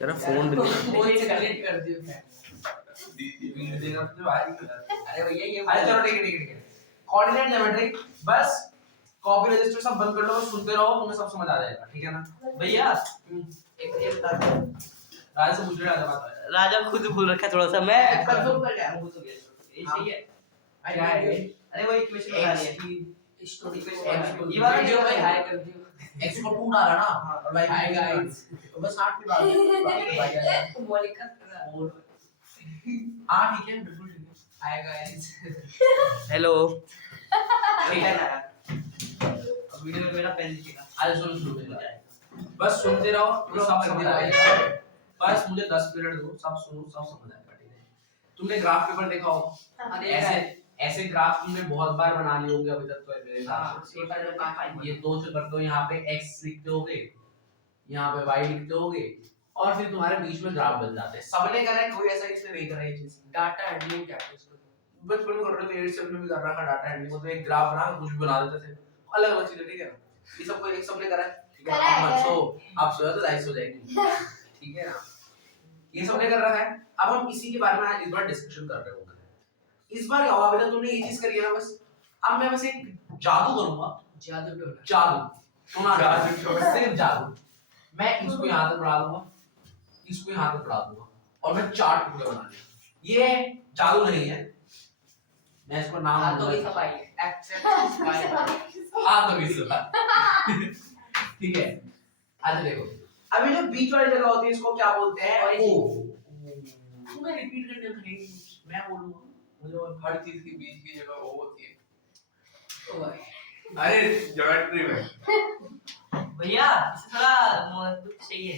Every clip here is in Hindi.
तेरा फोन फोन से कनेक्ट कर दियो क्या वीडियो देगा तो भाई अरे भैया ये अरे चलो ठीक है कोऑर्डिनेट ज्योमेट्री बस कॉपी रजिस्टर सब बंद कर लो सुनते रहो तुम्हें सब समझ आ जाएगा ठीक है ना भैया एक बता दो राजा से पूछ रहे राजा बात है राजा खुद भूल रखा है थोड़ा सा मैं कंफर्म कर गया भूल गया ये सही है क्या है ये अरे वो इक्वेशन बना रही है की स्टोरी पे ये वाला वीडियो भाई हाई कर दियो x को 2 डाला ना और y हाय गाइस तो बस 8 भी डाल दो बाकी तो y आएगा मौलिक और हां ठीक है बिल्कुल ठीक है हाय गाइस हेलो बेटा ना अब वीडियो में मेरा पेन दिखेगा आज सुनो शुरू हो जाएगा बस सुनते रहो तो सब समझ आएगा बस मुझे 10 मिनट दो सब सुनो सब समझ आएगा ठीक है तुमने ग्राफ पेपर देखा होगा ऐसे ऐसे ग्राफ तुमने बहुत बार बना लिए होंगे अभी तक तो मेरे हिसाब से पेपर में पास ये दो से करते हो यहाँ पे x लिखते होगे यहाँ पे y लिखते होगे और फिर तुम्हारे बीच में ग्राफ बन जाते हैं सबने करा है कोई ऐसा इसने नहीं करा ये चीज डाटा हैंडलिंग क्या है इसको बचपन में कर रहे थे 8 7 में भी कर रखा डाटा हैंडलिंग तो एक ग्राफ बना कुछ भी बना देते थे अलग अलग चीजें ठीक है ये सब कोई एक सबने करा है ठीक है करा है, आप मत सो आप सोया तो राइस हो जाएगी ठीक है ना ये सबने कर रखा है अब हम इसी के बारे में इस बार डिस्कशन कर रहे होंगे इस बार क्या होगा अभी तक तुमने ये चीज करी है ना बस अब मैं बस एक जादू करूंगा जादू टोना जादू सुना सिर्फ जादू मैं इसको यहाँ तक बढ़ा दूंगा इसको यहाँ तक बढ़ा दूंगा और मैं 4 टुकड़े बना लूंगा ये जादू नहीं है मैं इसको नाम हां तो दूंगा। ये सब आई एक्सेप्ट बाय हाँ तो भी सुना ठीक है अच्छा देखो अभी जो बीच वाली जगह होती है इसको क्या बोलते हैं ओ तुम्हें रिपीट करने का नहीं मैं बोलूंगा मुझे हर चीज की बीच की जगह ओ होती है ओ भाई अरे ज्योमेट्री में भैया इसे थोड़ा कुछ चाहिए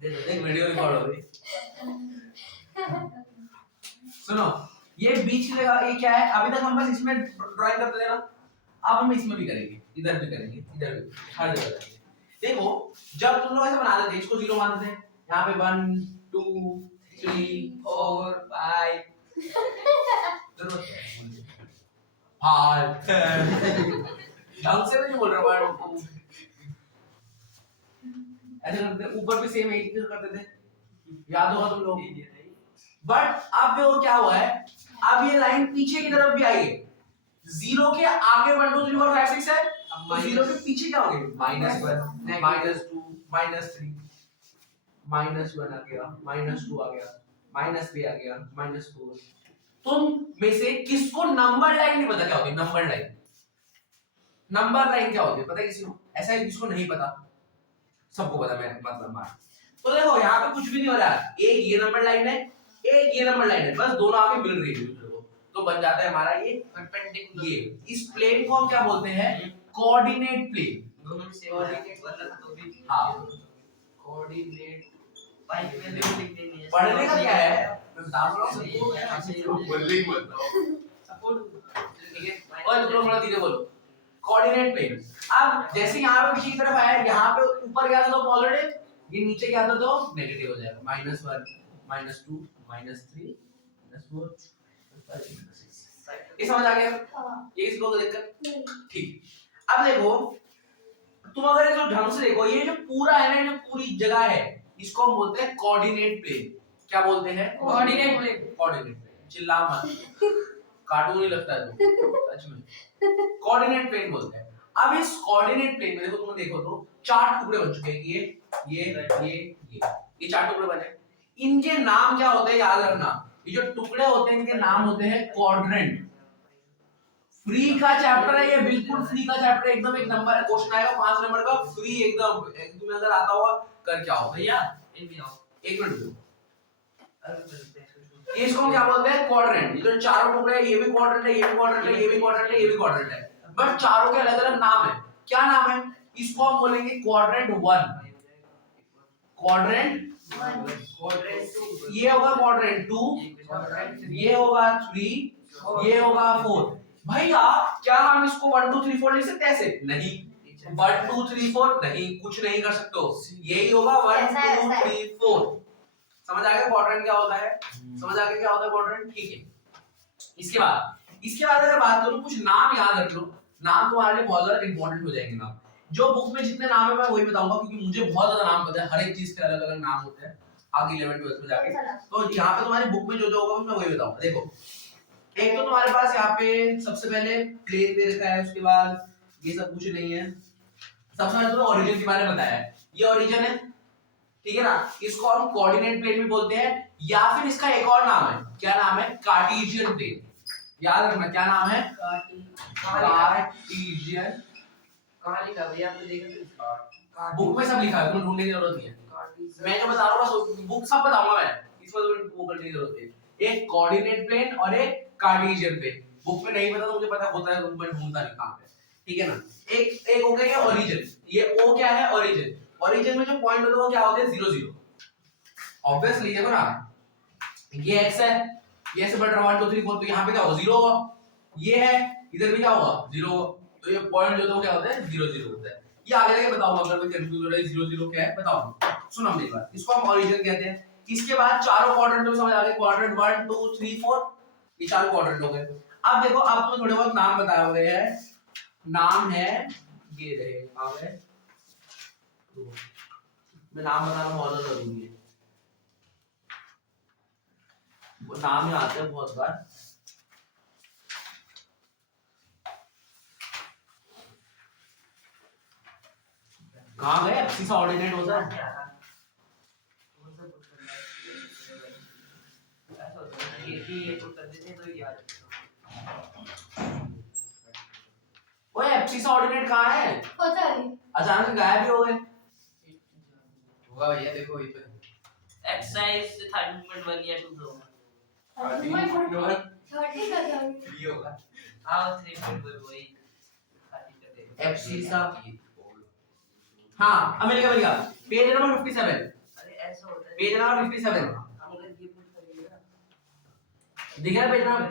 दे दो एक वीडियो रिकॉर्ड हो रही सुनो ये बीच की जगह ये क्या है अभी तक हम बस इसमें ड्राइंग करते थे ना अब हम इसमें भी करेंगे इधर भी करेंगे इधर भी हर जगह करेंगे देखो जब तुम लोग ऐसे बनाते थे इसको 0 मानते थे यहाँ पे 1 2 3 4 5 जरूरत है हाँ ढंग से नहीं बोल रहा हूँ ऐसे करते थे ऊपर भी सेम एक चीज करते थे याद होगा तुम लोग बट अब वो क्या हुआ है अब ये लाइन पीछे की तरफ भी आई है 0 के आगे 1 2 3 4 5 6 है अब 0 के पीछे क्या हो गया -1 -2 -3 -1 आ गया -2 आ गया -3 आ गया -4 तुम में से किसको नंबर लाइन नहीं पता क्या होती है नंबर लाइन क्या होती है पता है किसी को ऐसा है जिसको नहीं पता सबको पता मैं मतलब मार तो देखो यहाँ पे कुछ भी नहीं हो रहा एक ये नंबर लाइन है एक ये नंबर लाइन है बस दोनों आके मिल रही है दूसरे को तो बन जाता है हमारा ये परपेंडिकुलर ये इस प्लेन को हम क्या बोलते हैं कोऑर्डिनेट प्लेन दोनों में से कोऑर्डिनेट मतलब तो भी हाँ कोऑर्डिनेट पाई की वैल्यू लिख देनी है पढ़ने का क्या है मैं बता रहा हूँ सबको बोलने ही बोलता हूँ सपोर्ट ठीक है और थोड़ा धीरे बोलो कोऑर्डिनेट प्लेन अब जैसे यहाँ पे पीछे की तरफ आया यहाँ पे ऊपर गया था तो पॉजिटिव ये नीचे गया था तो नेगेटिव हो जाएगा -1 -2 -3 -4 ये समझ आ गया ये किसी को तो दिक्कत ठीक अब देखो तुम अगर इसको ढंग से देखो ये जो पूरा है ना जो पूरी जगह है इसको हम बोलते हैं कोऑर्डिनेट प्लेन क्या बोलते हैं कोऑर्डिनेट प्लेन कोऑर्डिनेट प्लेन चिल्ला मत कार्टून ही लगता है तो सच में कोऑर्डिनेट प्लेन बोलते हैं अब इस कोऑर्डिनेट प्लेन में देखो तुम देखो तो 4 टुकड़े बन चुके हैं ये 4 टुकड़े बने इनके नाम क्या होते हैं याद रखना ये जो टुकड़े होते हैं इनके नाम होते हैं क्वाड्रेंट फ्री का चैप्टर है ये बिल्कुल फ्री का चैप्टर है एकदम एक नंबर क्वेश्चन आएगा 5 नंबर का फ्री एकदम तुम्हें अगर आता होगा कर क्या हो भैया इन भी आओ एक मिनट दो इसको हम क्या बोलते हैं क्वाड्रेंट ये जो चारों टुकड़े हैं ये भी क्वाड्रेंट है ये भी क्वाड्रेंट है ये भी क्वाड्रेंट है ये भी क्वाड्रेंट है बट चारों के अलग अलग नाम है क्या नाम है इसको हम बोलेंगे क्वाड्रेंट 1 क्वाड्रेंट क्वाड्रेंट 2 ये होगा क्वाड्रेंट 2 ये होगा 3 ये होगा 4 भैया क्या हम इसको 1 2 3 4 लिख सकते हैं ऐसे नहीं 1 2 3 4 नहीं कुछ नहीं कर सकते हो यही होगा 1 2 3 4 समझ आ गया क्वाड्रेंट क्या होता है समझ आ गया क्या होता है क्वाड्रेंट ठीक है इसके बाद अगर बात करूं कुछ नाम याद रख लो नाम तुम्हारे लिए बहुत ज्यादा इंपॉर्टेंट हो जाएंगे नाम जो बुक में जितने नाम है मैं वही बताऊंगा, क्योंकि मुझे बहुत ज्यादा नाम पता है, हर एक चीज के अलग अलग नाम होते हैं आगे 11 12 में जाके। तो यहाँ पे तुम्हारी बुक में जो जो होगा मैं वही बताऊंगा। देखो एक तो तुम्हारे पास यहाँ पे सबसे पहले प्लेन दे रखा है, उसके बाद ये सब कुछ नहीं है। सबसे पहले तुम्हें ओरिजिन के बारे में बताया है, ये ओरिजिन है, ठीक है ना। इसको हम कोऑर्डिनेट प्लेन भी बोलते हैं, या फिर इसका एक और नाम है, क्या नाम है, कार्टेशियन प्लेन। याद रखना क्या नाम है, कार्टेशियन। कहाँ लिखा भैया आपने देखा? बुक में सब लिखा है, तुम्हें ढूंढने की जरूरत नहीं है, मैं जो बता रहा हूँ बस बुक सब बताऊंगा मैं, इसमें तुम्हें वो करने की जरूरत है। एक कोऑर्डिनेट प्लेन और एक कार्टेशियन प्लेन, बुक में नहीं पता तो मुझे पता होता है, मैं ढूंढता नहीं कहां पे, ठीक है ना। एक एक हो गया ये ओरिजिन, ये ओ क्या है, ओरिजिन। ओरिजिन में जो पॉइंट होता है वो क्या होते हैं, 0 0। ऑब्वियसली देखो ना, ये x है, ये से बढ़ रहा 1 2 3 4, तो यहाँ पे क्या होगा, 0 होगा। ये है, इधर भी क्या होगा, 0 होगा। तो ये पॉइंट जो क्या होता है, 0 0 होता है। ये आगे जाके बताऊंगा, अगर कोई कंफ्यूज हो रहा है 0 0 क्या है बताऊंगा। सुनो हम एक बार, इसको हम ओरिजिन कहते हैं। इसके बाद चारों क्वाड्रेंट में समझ आ गए, क्वाड्रेंट 1 2 3 4, ये चारों क्वाड्रेंट हो गए। अब देखो, अब तो थोड़े बहुत नाम बताए हुए हैं, नाम है ये रहे, आ गए, मैं नाम बताना बहुत जरूरी है, वो नाम ही आते हैं बहुत बार। कहाँ गए, एफसी सा ऑर्डिनेट होता है, वो एफसी सा ऑर्डिनेट कहाँ है, अचानक से गायब ही हो गए। होगा भैया, देखो ये पे एक्सरसाइज 30.1 या 2 दो। ये होगा। हाँ 3.1 वही 30 कर दे। एफसी सा, हाँ अब मिल गया, पेज नंबर 57। अरे ऐसा होता है, पेज नंबर 57 अगर ये पूछ करिएगा दिख रहा है, पेज नंबर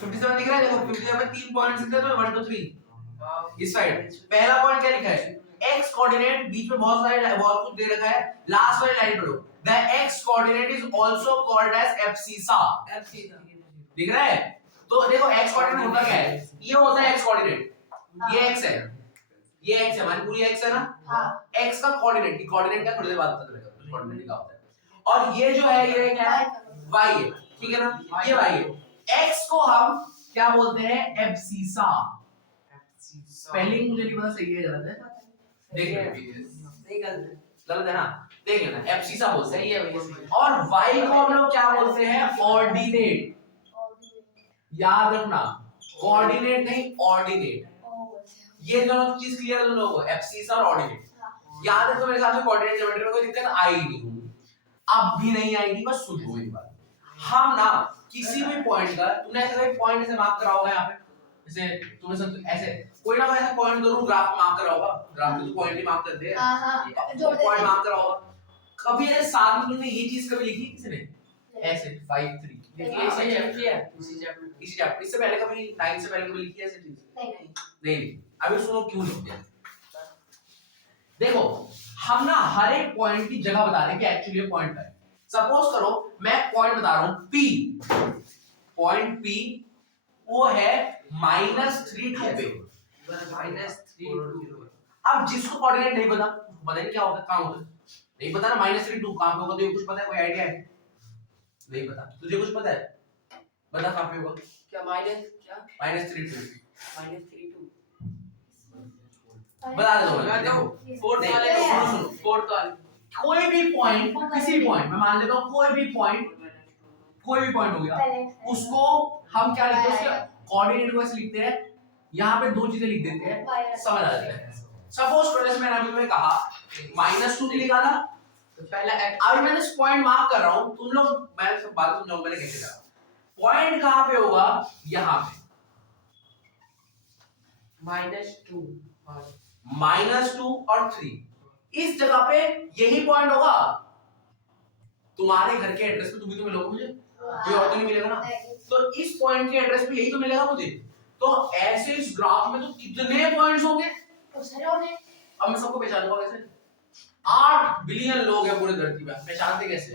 57 दिख रहा है। देखो 57 में 3 पॉइंट्स दिख रहे हैं, 1 2 3 इस साइड। पहला पॉइंट क्या लिखा है, x कोऑर्डिनेट, बीच में बहुत सारे बहुत कुछ दे रखा है, लास्ट वाली लाइन पढ़ो, the x coordinate is also called as abscissa. दिख रहा है। तो देखो x कोऑर्डिनेट होता क्या है, ये होता है x कोऑर्डिनेट, ये x है, ये x है, हमारी पूरी x है ना। हां, x का कोऑर्डिनेट, की कोऑर्डिनेट क्या थोड़ी देर बाद पता चलेगा, कोऑर्डिनेट क्या होता है। और ये जो है ये क्या है, y है, ठीक है ना, ये y है। x को हम क्या बोलते हैं, एब्सिसा। स्पेलिंग मुझे नहीं पता सही है गलत है, देख लेना, सही गलत है ना, देख लेना, एब्सिसा बोलते हैं। सही है भैया। और y को हम लोग क्या बोलते हैं, ऑर्डिनेट। याद रखना, कोऑर्डिनेट नहीं ऑर्डिनेट, ये दोनों चीज क्लियर है लोगों को, एब्सिसा और ऑर्डिनेट। याद है तो मेरे साथ में कोऑर्डिनेट ज्योमेट्री में कोई दिक्कत आई नहीं, अब भी नहीं आएगी, बस सुन लो एक बार। हम ना किसी भी पॉइंट का, तुमने ऐसा कोई पॉइंट ऐसे मार्क करा होगा यहाँ पे, जैसे तुमने सब ऐसे कोई ना कोई ऐसा पॉइंट जरूर ग्राफ मार्क करा होगा, ग्राफ में तो पॉइंट ही मार्क करते हैं, हां जोड़ पॉइंट मार्क करा होगा। कभी ऐसे साथ में तुमने ये चीज कभी लिखी किसने, ऐसे 5 3 ये सही चैप्टर है, इसी चैप्टर इससे पहले कभी 9 से पहले कभी लिखी है ऐसी चीज, नहीं। अभी सुनो क्यों लिखते हैं। देखो हम ना हर एक पॉइंट की जगह बता रहे हैं कि एक्चुअली ये पॉइंट है। सपोज करो मैं पॉइंट बता रहा हूं P, पॉइंट P वो है -3 2 पे, -3 अब जिसको कोऑर्डिनेट नहीं पता, पता नहीं क्या होता है, कहां होता है नहीं पता ना, -3 2 कहां पे होगा, तो ये कुछ पता है, कोई आईडिया है, नहीं पता, तुझे कुछ पता है, बता कहां पे होगा, क्या माइनस क्या -3 2 -3 2 बता दो मैं, देखो फोर्थ वाले सुनो, फोर्थ वाले कोई भी पॉइंट, किसी पॉइंट मैं मान लेता हूं कोई भी पॉइंट हो गया, उसको हम क्या लिखते हैं, उसके कोऑर्डिनेट को ऐसे लिखते हैं, यहाँ पे दो चीजें लिख देते हैं, समझ आ जाता है। सपोज करो जैसे मैंने अभी तुम्हें कहा -2 लिखा था, तो पहला अभी मैंने इस पॉइंट मार्क कर रहा हूं, तुम लोग मैं सब बात समझाऊंगा मैंने कैसे करा। पॉइंट कहां पे होगा, यहाँ पे -2 और 3 इस जगह पे यही पॉइंट होगा, तुम्हारे घर के एड्रेस पे तुम्ही तो मिलोगे मुझे, कोई और तो नहीं मिलेगा ना, तो इस पॉइंट के एड्रेस पे यही तो मिलेगा मुझे। तो ऐसे इस ग्राफ में तो कितने पॉइंट्स होंगे, अब मैं सबको पहचानूंगा कैसे, 8 बिलियन लोग हैं पूरी धरती पे, पहचानते कैसे,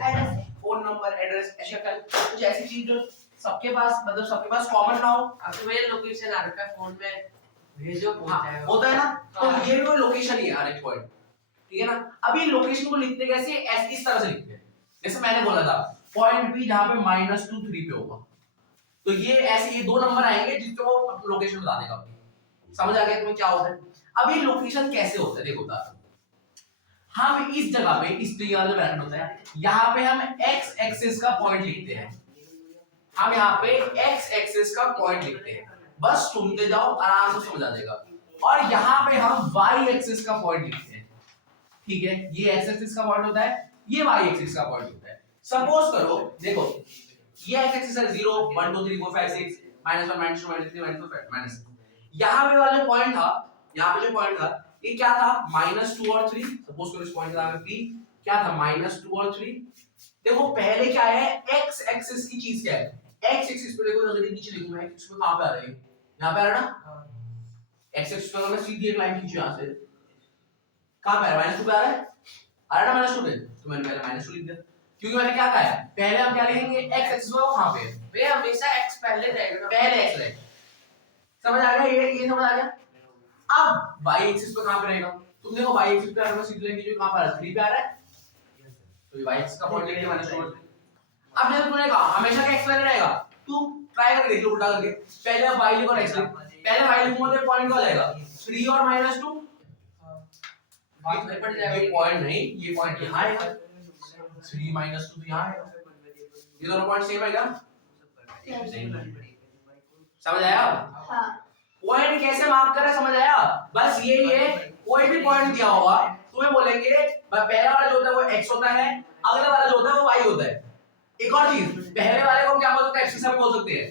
फोन नंबर एड्रेस ऐसे कुछ ऐसी चीज जो सबके पास कॉमन ना हो। आपको भैया लोकेशन आ रखा है फोन में, भेजो पहुंच हाँ, जाएगा। होता है ना, तो हाँ। ये भी लोकेशन ही है हर एक पॉइंट, ठीक है ना। अभी लोकेशन को लिखते कैसे, ऐसे इस तरह से लिखते हैं, जैसे मैंने बोला था पॉइंट बी जहां पे -2 3 पे होगा, तो ये ऐसे ये दो नंबर आएंगे जिससे वो लोकेशन बता देगा आपकी। समझ आ गया तुम्हें क्या होता है। अभी लोकेशन कैसे होता है देखो बता, हम इस जगह पे इस वाला ब्रैकेट होता है, यहाँ पे हम x एक्सिस का पॉइंट लिखते हैं, हम यहाँ पे x एक्सिस का पॉइंट लिखते हैं, बस सुनते जाओ आराम से समझ आ जाएगा। और यहाँ पे हम y एक्सिस का पॉइंट लिखते हैं, ठीक है, ये x एक्सिस का पॉइंट होता है, ये y एक्सिस का पॉइंट होता है। सपोज करो देखो ये x एक्सिस है 0 1 2 3 4 5 6 -1 -2 -3 -4 -6, यहाँ पे वाला पॉइंट था, यहाँ पे जो पॉइंट था ये क्या था -2 और 3, सपोज करो इस पॉइंट का नाम है P, क्या था -2 और 3। देखो पहले क्या है x एक्सिस की चीज क्या है, x एक्सिस पे देखो अगर नीचे लिखूं मैं x पे कहां पे आ रहा है, यहां पे आ रहा है ना, x एक्सिस पे अगर मैं सीधी एक लाइन खींचूं यहां से, कहां पे आ रहा है -2 पे आ रहा है, आ रहा है ना -2 पे, तो मैंने पहले -2 लिख दिया, क्योंकि मैंने क्या कहा है पहले हम क्या लिखेंगे x एक्सिस पे वो कहां पे है, भैया हमेशा x पहले रहेगा ना, पहले x रहेगा। समझ आ गया, ये समझ आ गया। अब y एक्सिस पे कहां पे रहेगा, तुम देखो y एक्सिस पे अगर मैं सीधी लाइन खींचूं कहां पे आ रहा है 3 पे आ रहा है, तो ये y एक्सिस का पॉइंट लेके -2। अब जैसे तूने कहा हमेशा का x पहले रहेगा, तू ट्राई करके देख लो उल्टा करके, पहले अब y लिखो और x लिख, पहले y लिखूंगा तो पॉइंट क्या हो जाएगा 3 और -2, बात में पड़ जाएगा। ये पॉइंट नहीं, ये पॉइंट यहां आएगा 3 -2 तो यहां आएगा, ये दोनों पॉइंट सेम आएगा, समझ आया। हाँ पॉइंट कैसे मार्क करें समझ आया, बस यही है, कोई भी पॉइंट दिया होगा तुम्हें बोलेंगे पहला वाला जो होता है वो x होता है, अगला वाला जो होता है वो y होता है। एक और चीज, पहले वाले को हम क्या बोल सकते हैं, एक्सिस हम बोल सकते हैं,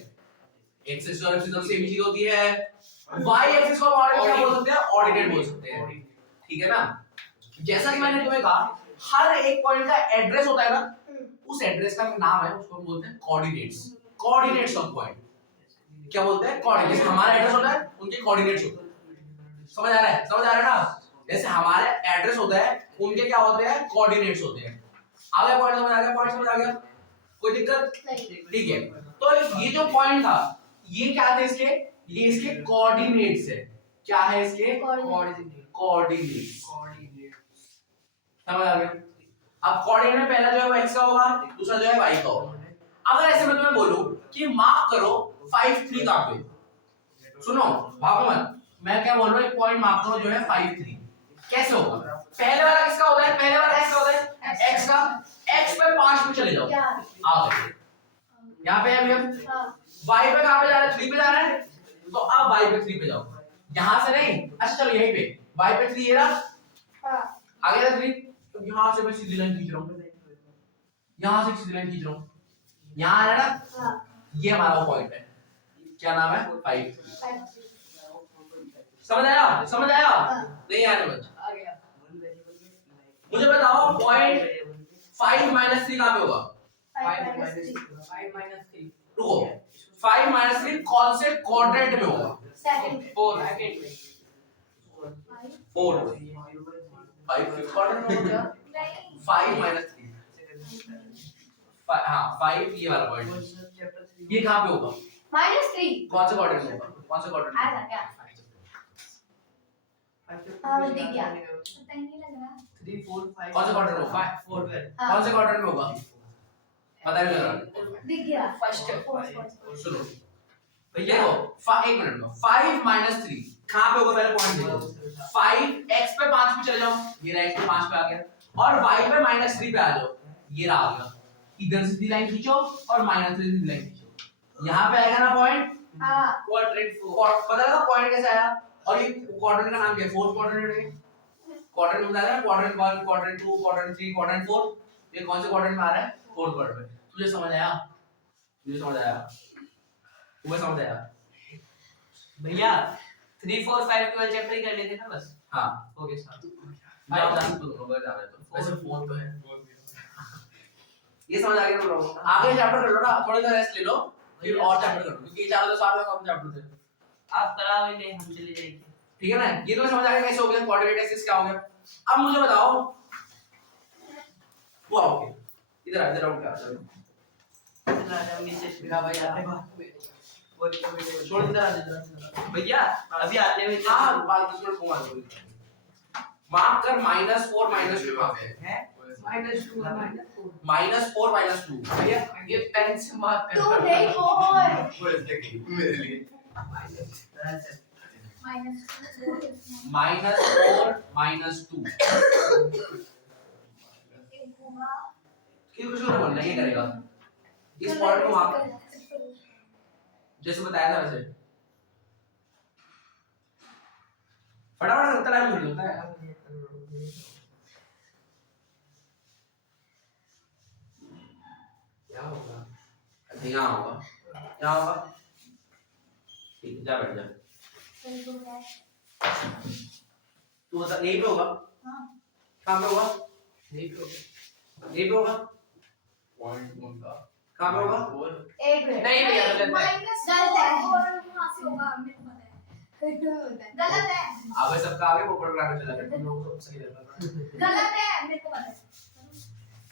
एक्सिस और एक्सिस सेम चीज होती है, y एक्सिस को हम क्या बोल सकते हैं, ऑर्डिनेट बोल सकते हैं, ठीक है ना। जैसा कि मैंने तुम्हें कहा हर एक पॉइंट का एड्रेस होता है ना, उस एड्रेस का नाम है, उसको हम बोलते हैं कोऑर्डिनेट्स, कोऑर्डिनेट्स ऑफ पॉइंट, क्या बोलते हैं कोऑर्डिनेट्स, हमारा एड्रेस होता है उनके कोऑर्डिनेट्स होते हैं, समझ आ रहा है, समझ आ रहा है ना, जैसे हमारे एड्रेस होता है उनके क्या होते हैं कोऑर्डिनेट्स होते हैं। आ गया पॉइंट, समझ आ गया, पॉइंट समझ आ गया, कोई दिक्कत नहीं। ठीक है। तो ये जो पॉइंट था ये क्या थे इसके, ये इसके कोऑर्डिनेट्स है, क्या है इसके कोऑर्डिनेट्स, समझ आ गया। अब कोऑर्डिनेट में पहला जो है वो x का होगा, दूसरा जो है y का होगा। अगर ऐसे मैं तुम्हें बोलूं कि मार्क करो 5 3 कहां पे, सुनो भागो मत, मैं क्या बोल रहा हूं एक पॉइंट मार्क करो जो है 5 3, कैसे होगा, पहले वाला किसका होता है, पहले वाला x का होता है, x का, x पे 5 पे चले जाओ, आओ यहां पे है भैया, y पे कहां पे जा रहा है 3 पे जा रहा है, तो अब y पे 3 पे जाओ, यहां से नहीं, अच्छा चलो यहीं पे y पे 3 ये रहा, आगे था 3, तो यहां से मैं सीधी लाइन खींच रहा हूं, यहां से सीधी लाइन खींच रहा हूं, यहां आ रहा है ना, ये हमारा पॉइंट है, क्या नाम है 5 समझ आया, समझ आया, नहीं आया समझ, आ गया। मुझे बताओ पॉइंट 5 3 कहां पे होगा, 5 minus 3 रुको 5 3 कौन से क्वाड्रेंट में होगा, 4 सेकंड 4 5 फिफ्थ क्वाड्रेंट में होगा क्या, 5 3 हां 5 ये वाला पॉइंट, ये कहां पे होगा -3 कौन से क्वाड्रेंट में होगा, कौन से क्वाड्रेंट में ऐसा क्या, दिख गया, पता ही नहीं लग रहा, 3 4 5 कौन से क्वाड्रेंट में होगा, 4 12 कौन से क्वाड्रेंट में होगा, पता नहीं लग रहा, दिख गया, फर्स्ट सुनो भैया देखो एक मिनट में 5 3 कहां पे होगा, पहले पॉइंट देखो, 5 x पे 5 पे चले जाओ, ये रहा x पे 5 पे आ गया, और y पे -3 पे आ जाओ, ये रहा आ गया, इधर सीधी लाइन खींचो और -3 सीधी लाइन खींचो, यहां पे आएगा ना पॉइंट, हाँ क्वाड्रेंट 4 पता लगा पॉइंट कैसे आया, और ये क्वाड्रेंट का नाम क्या है, फोर्थ क्वाड्रेंट है, क्वाड्रेंट में बता रहा है क्वाड्रेंट 1 क्वाड्रेंट 2 क्वाड्रेंट 3 क्वाड्रेंट 4, ये कौन से क्वाड्रेंट में आ रहा है, फोर्थ क्वाड्रेंट में, तुझे समझ आया, तुझे समझ आया, तुम्हें समझ आया भैया 3 4 5 12 चैप्टर ही कर लेते ना बस, हां ओके सर, जाओ जाओ तो दोनों बार जा रहे तो वैसे फोन तो है, ये समझ आ गया ब्रो, आगे चैप्टर कर लो ना, थोड़ा सा रेस्ट ले लो, फिर और चैप्टर कर लो, क्योंकि ये चारों तो साथ में कम चैप्टर थे, आप कराओ ही नहीं, हम चले जाएंगे, ठीक है ना, ये तो समझ आ गया कैसे हो गया, कोऑर्डिनेट एक्सिस क्या हो गया। अब मुझे बताओ वो आओगे इधर आओ क्या मेरा भाई आते छोड़ इधर आ जा भैया अभी आते हुए हां बात कुछ घुमा दो मार्क कर -4 -2 कहां पे है -2 -4 -4 -2 भैया ये पेन से मार्क तू नहीं बोल वो इसके की मेरे लिए -4 -2 क्यों कुछ नहीं बोलना ये करेगा इस पॉइंट को मार्क जैसे बताया था वैसे फटाफट लगता टाइम मिल जाता है क्या होगा यहाँ होगा ठीक है जा बैठ जा तू बता यहीं पे होगा कहाँ पे होगा नहीं तो यहीं पे होगा पॉइंट उनका कहाँ पे होगा एक मिनट नहीं भैया गलत है माइनस गलत है और वहां से होगा मेरे को पता है गलत है अब सबका आगे पोपट ग्राम में चला गया तुम लोगों को सही लग रहा गलत है मेरे को पता है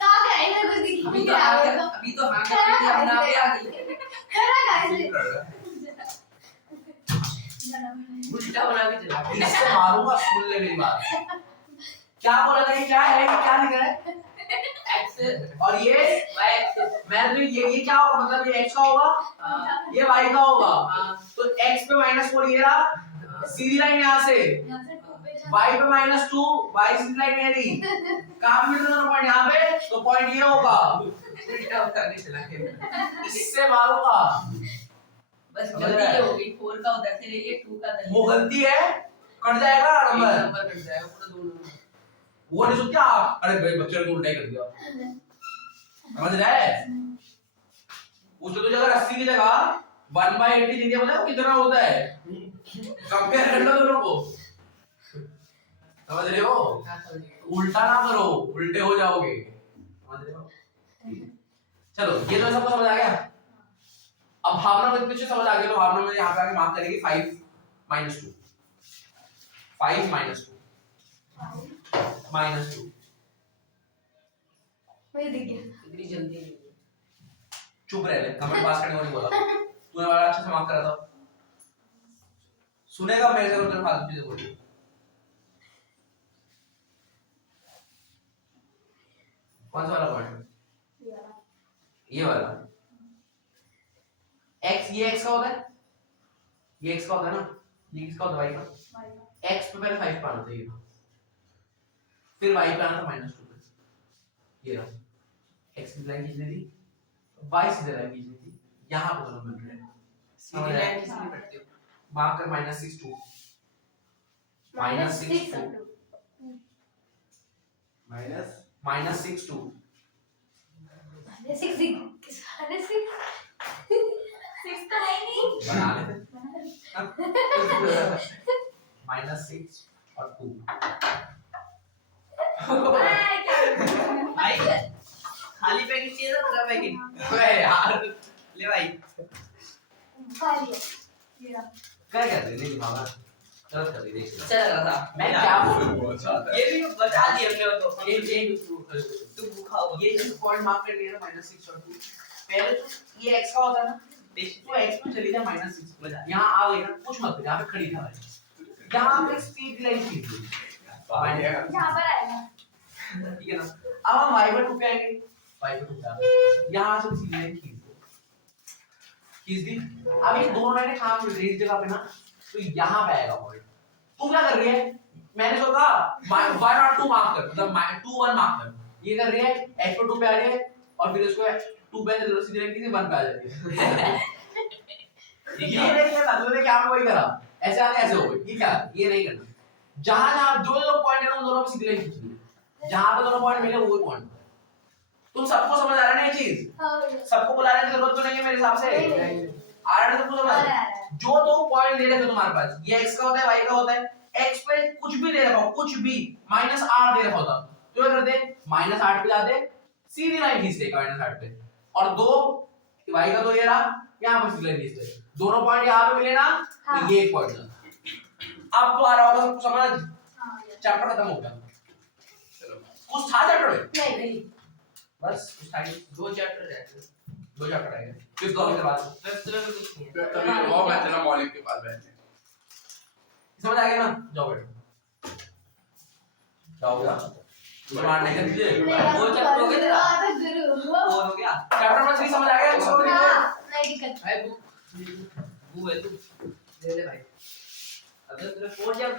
कहां गए हैं कुछ दिख अभी नहीं तो रहा आ है गया अभी तो हाँ कर दिया अपने आप ही आ गई करा गाइस उल्टा बना के चला गया इससे मारूंगा सुन ले मेरी बात क्या बोला था ये क्या है क्या लिखा है एक्स और ये वाई एक्स मैं तो ये क्या होगा मतलब ये x का होगा ये y का होगा तो x पे -4 ये रहा सीधी लाइन यहाँ से यहां से 2 पे जा y पे -2 y सीधी लाइन ये रही कहाँ पे मिलता दोनों पॉइंट यहाँ पे तो पॉइंट ये होगा उल्टा बना के चला गया इससे मारूंगा बस जल्दी ये हो गई 4 का उधर से ले लिए 2 का वो गलती है कट जाएगा नंबर नंबर कट जाएगा पूरा 2 नंबर वो नहीं सोचते आप अरे भाई बच्चे ने उल्टा ही कर दिया समझ रहा है उसको तो अगर 80 की जगह 1/80 दे दिया मतलब कितना होता है कंपेयर कर लो दोनों को समझ रहे हो उल्टा ना करो उल्टे हो जाओगे समझ रहे हो चलो ये तो सबको समझ आ गया अब भावना में पीछे समझ आ गया तो भावना में यहाँ पे आके मार्क करेंगे 5 -2 5 -2 -2 मुझे दिख गया इतनी जल्दी नहीं चुप रह ले कमेंट पास करने को नहीं बोला तूने बड़ा अच्छा से मार्क करा था सुनेगा मेरे से तेरे फालतू चीजें बोली कौन सा वाला पॉइंट ये वाला x ये x का होता है ये x का होता है ना ये किसका होता है y का x पे पहले 5 पाना चाहिए फिर y पे आना था -2 पे ये रहा x की लाइन खींचनी थी y सीधे लाइन खींचनी थी यहाँ पे दोनों मिल रहे हैं सीधी लाइन किस लिए पढ़ते हो मार्क कर -6 2 -6 2 -6 2 6 तो है नहीं बना लेते -6 और 2 भाई खाली पैकेट चाहिए था पूरा पैकेट अबे यार ले भाई खा लिया ये रहा क्या कहते हैं नहीं बाबा गलत कर दी देख अच्छा लग रहा था मैं क्या बोलूं ये भी बता दिया हमने तो ये तुम भूखा हो ये जो पॉइंट मार्क कर लिया ना -6 और 2 पहले तो ये x का होता है ना तो x में चली जा -6 यहाँ आ गई ना कुछ मत यहाँ पे खड़ी था भाई यहाँ पे स्ट्रेट लाइन खींच ली जहां पर आएगा ठीक है ना अब हम y पर 2 पे आएंगे y पर 2 पे यहाँ से सीधी लाइन खींच दो खींच दी अब ये दोनों लाइनें कहाँ मिल रही है इस जगह पे ना तो यहाँ पे आएगा पॉइंट तू क्या कर रही है मैंने जो कहा y नॉट 2 मार्क कर मतलब 2 1 मार्क कर ये कर रही है x पर 2 पे आ रही है और फिर इसको 2 पे सीधे लाइन खींची 1 पे आ जाती है ये नहीं करना तूने क्या वही करा ऐसे आने ऐसे हो गई ये क्या ये नहीं करना जहां जहां जो लोग पॉइंट है उन दोनों पे सीधी लाइन खींचनी जहां पे दोनों पॉइंट मिले वही पॉइंट तुम सबको समझ आ रहा है ना ये चीज हाँ सबको बुलाने की जरूरत तो नहीं है मेरे हिसाब से आ रहा है सबको समझ जो तो पॉइंट दे रखे तुम्हारे पास ये x का होता है y का होता है x पे कुछ भी दे रखा हो कुछ भी -8 दे रखा होता तो क्या करते -8 पे जाते सीधी लाइन खींच लेगा -8 पे और दो y का तो ये रहा यहां पर सीधी लाइन खींच ले दोनों पॉइंट यहां पे मिले ना हाँ। तो ये एक पॉइंट अब तो आ रहा होगा सबको समझ हाँ चैप्टर खत्म हो गया कुछ था चैप्टर में नहीं बस उस टाइम 2 चैप्टर रहते दो चैप्टर आएंगे फिफ्थ कॉपी करवा दो फिफ्थ में भी कुछ नहीं है फिर तभी वो मैं चला मौलिक के पास बैठने समझ आ गया ना जाओ बैठो क्या हो गया तुम्हारा नहीं कर तुझे वो चैप्टर हो गया तेरा गुरु फोर हो गया चैप्टर नंबर 3 समझ आ गया इसको लिखो नहीं दिक्कत भाई बुक वो है तू ले ले भाई अगर तेरे फोर चैप्टर